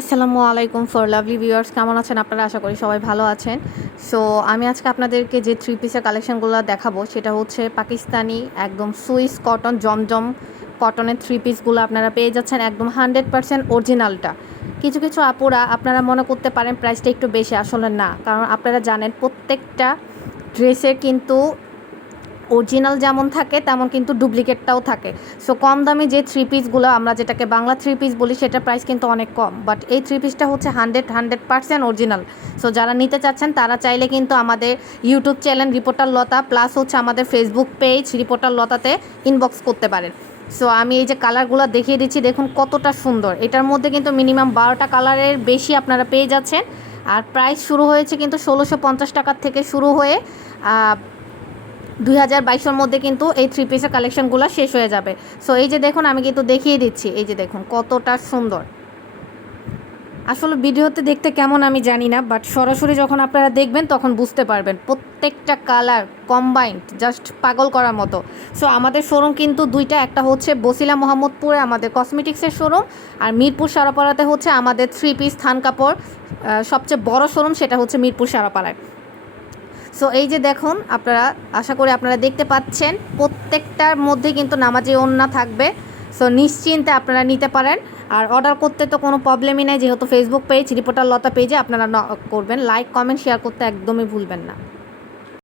আসসালামু আলাইকুম for lovely viewers, কেমন আছেন আপনারা? আশা করি সবাই ভালো আছেন। সো আমি আজকে আপনাদেরকে যে থ্রি পিসের কালেকশনগুলো দেখাবো, সেটা হচ্ছে পাকিস্তানি একদম সুইস কটন জমজম কটনের থ্রি পিসগুলো আপনারা পেয়ে যাচ্ছেন, একদম হান্ড্রেড পারসেন্ট অরিজিনালটা কিছু কিছু আপুরা, আপনারা মনে করতে পারেন প্রাইসটা একটু বেশি, আসলে না। কারণ আপনারা জানেন প্রত্যেকটা ড্রেসের কিন্তু অরিজিনাল যেমন থাকে, তেমন কিন্তু ডুপ্লিকেটটাও থাকে। সো কম দামে যে থ্রি পিসগুলো আমরা যেটাকে বাংলা থ্রি পিস বলি, সেটার প্রাইস কিন্তু অনেক কম। বাট এই থ্রি পিসটা হচ্ছে hundred hundred percent original so যারা নিতে চাচ্ছেন, তারা চাইলে কিন্তু আমাদের YouTube channel reporter Lata plus হচ্ছে আমাদের ফেসবুক পেজ রিপোর্টার লতাতে ইনবক্স করতে পারেন। সো আমি এই যে কালারগুলো দেখিয়ে দিচ্ছি, দেখুন কতটা সুন্দর। এটার মধ্যে কিন্তু মিনিমাম বারোটা কালারের বেশি আপনারা পেয়ে যাচ্ছেন। আর প্রাইস শুরু হয়েছে কিন্তু ষোলোশো পঞ্চাশ টাকার থেকে শুরু হয়ে দুই হাজার বাইশের মধ্যে কিন্তু এই থ্রি পিসের কালেকশনগুলো শেষ হয়ে যাবে। সো এই যে দেখুন, আমি কিন্তু দেখিয়ে দিচ্ছি। এই যে দেখুন, কতটা সুন্দর। আসলে ভিডিওতে দেখতে কেমন আমি জানি না বাট সরাসরি যখন আপনারা দেখবেন, তখন বুঝতে পারবেন। প্রত্যেকটা কালার কম্বাইন্ড জাস্ট পাগল করার মতো। সো আমাদের শোরুম কিন্তু দুইটা, একটা হচ্ছে বসিলা মোহাম্মদপুরে আমাদের কসমেটিক্সের শোরুম আর মিরপুর সারাপাড়াতে হচ্ছে আমাদের থ্রি পিস থান কাপড়। সবচেয়ে বড় শোরুম সেটা হচ্ছে মিরপুর সারাপাড়ায় সো এই যে দেখুন, আপনারা, আশা করি আপনারা দেখতে পাচ্ছেন, প্রত্যেকটার মধ্যে কিন্তু নামাজি ওন্না থাকবে। সো নিশ্চিন্তে আপনারা নিতে পারেন। আর অর্ডার করতে তো কোনো প্রবলেমই নেই, যেহেতু ফেসবুক পেজ রিপোর্টার লতা পেজে আপনারা করবেন। লাইক কমেন্ট শেয়ার করতে একদমই ভুলবেন না।